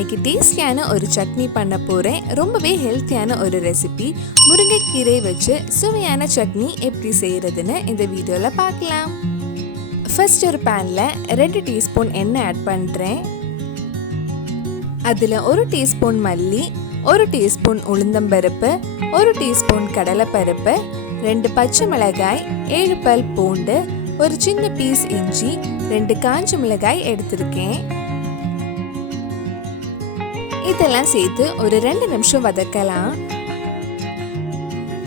இன்னைக்கு டேஸ்டியான ஒரு சட்னி பண்ண போகிறேன். ரொம்பவே ஹெல்த்தியான ஒரு ரெசிபி. முருங்கைக்கீரை வச்சு சுவையான சட்னி எப்படி செய்கிறதுன்னு இந்த வீடியோவில் பார்க்கலாம். ஃபர்ஸ்ட் ஒரு பேனில் 2 டீஸ்பூன் எண்ணெய் ஆட் பண்ணுறேன். அதில் 1 டீஸ்பூன் மல்லி, 1 டீஸ்பூன் உளுந்தம்பருப்பு, 1 டீஸ்பூன் கடலைப்பருப்பு, 2 பச்சை மிளகாய், 7 பல் பூண்டு, ஒரு சின்ன பீஸ் இஞ்சி, 2 காஞ்ச மிளகாய் எடுத்திருக்கேன். இதெல்லாம் சேர்த்து ஒரு 2 நிமிஷம் வதக்கலாம்.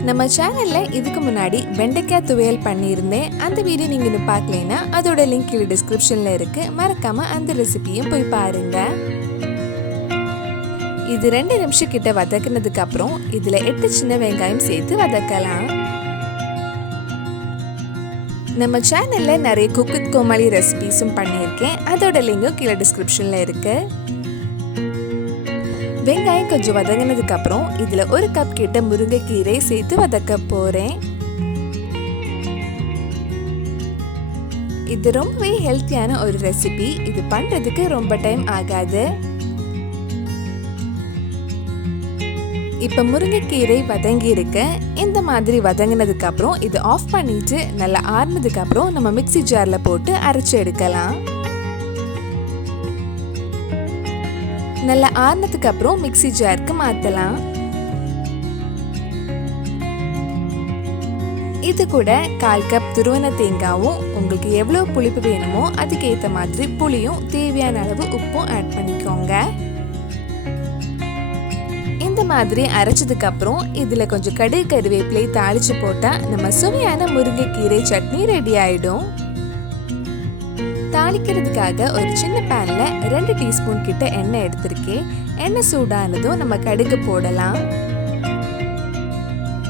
நம்ம சேனல்ல இதுக்கு முன்னாடி வெண்டைக்காய் துவையல் பண்ணியிருந்தேன். அந்த வீடியோ நீங்க இன்னும் பார்க்கலைன்னா அதோட லிங்க் கீழே டிஸ்கிரிப்ஷன்ல இருக்கு. மறக்காம அந்த ரெசிபியும் போய் பாருங்க. இது 2 நிமிஷம் கிட்ட வதக்குனதுக்கு அப்புறம் இதுல 8 சின்ன வெங்காயம் சேர்த்து வதக்கலாம். நம்ம சேனல்ல நிறைய குக் வித் கோமாளி ரெசிபிஸும் பண்ணியிருக்கேன். அதோட லிங்கும் கீழே டிஸ்கிரிப்ஷன்ல இருக்கு. வெங்காயம் கொஞ்சம் வதங்கினதுக்கு அப்புறம் இதுல 1 கப் கிட்ட முருங்கைக்கீரை சேர்த்து வதக்க போறேன். இது ரொம்பவே ஹெல்த்தியான ஒரு ரெசிபி. இது பண்றதுக்கு ரொம்ப டைம் ஆகாது. இப்ப முருங்கைக்கீரை வதங்கி இருக்கு. இந்த மாதிரி வதங்கினதுக்கு அப்புறம் இது ஆஃப் பண்ணிட்டு நல்லா ஆறுனதுக்கு அப்புறம் நம்ம மிக்ஸி ஜார்ல போட்டு அரைச்சு எடுக்கலாம். நல்லா ஆறுனதுக்கு அப்புறம் மிக்ஸி ஜாருக்கு மாத்தலாம். இது கூட 1/4 கப் துருவன தேங்காவும், உங்களுக்கு எவ்வளவு புளிப்பு வேணுமோ அதுக்கு ஏற்ற மாதிரி புளியும், தேவையான அளவு உப்பும் ஆட் பண்ணிக்கோங்க. இந்த மாதிரி அரைச்சதுக்கு அப்புறம் இதுல கொஞ்சம் கடுகு கருவேப்பிலை தாளிச்சு போட்டா நம்ம சுவையான முருங்கைக்கீரை சட்னி ரெடி ஆயிடும். தாளிக்கிறதுக்காக ஒரு சின்ன பேன்ல 2 டீஸ்பூன் கிட்ட எண்ணெய் எடுத்திருக்கேன். எண்ணெய் சூடானதும் நம்ம கடுகு போடலாம்.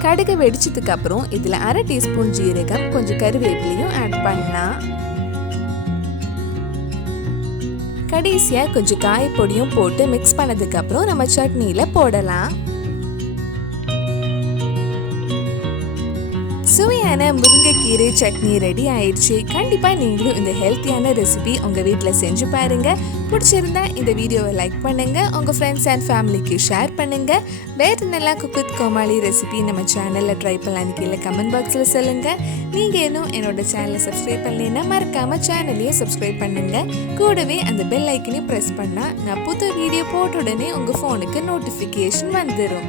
கடுகு வெடிச்சதுக்கு அப்புறம் இதுல 1/2 டீஸ்பூன் ஜீரகம், கொஞ்சம் கருவேப்பிலையும் ஆட் பண்ணலாம். கடைசியா கொஞ்சம் காயப்பொடியும் போட்டு மிக்ஸ் பண்ணதுக்கு அப்புறம் நம்ம சட்னியில போடலாம். சுவையான முருங்கைக்கீரை சட்னி ரெடி ஆயிடுச்சு. கண்டிப்பா நீங்களும் இந்த ஹெல்த்தியான ரெசிபி உங்க வீட்டில் செஞ்சு பாருங்க. பிடிச்சிருந்தா இந்த வீடியோவை லைக் பண்ணுங்க, உங்க ஃப்ரெண்ட்ஸ் அண்ட் ஃபேமிலிக்கு ஷேர் பண்ணுங்க. வேறு நல்லா குக் வித் கோமாளி ரெசிபி நம்ம சேனல்ல ட்ரை பண்ணலான்னு கீழே கமெண்ட் பாக்ஸ்ல சொல்லுங்க. நீங்க இன்னும் என்னோட சேனலை சப்ஸ்கிரைப் பண்ணலைன்னா மறக்காம சேனலையே சப்ஸ்கிரைப் பண்ணுங்க. கூடவே அந்த பெல் ஐக்கனையும் ப்ரெஸ் பண்ணா நான் புது வீடியோ போட்ட உடனே உங்க போனுக்கு நோட்டிஃபிகேஷன் வந்துடும்.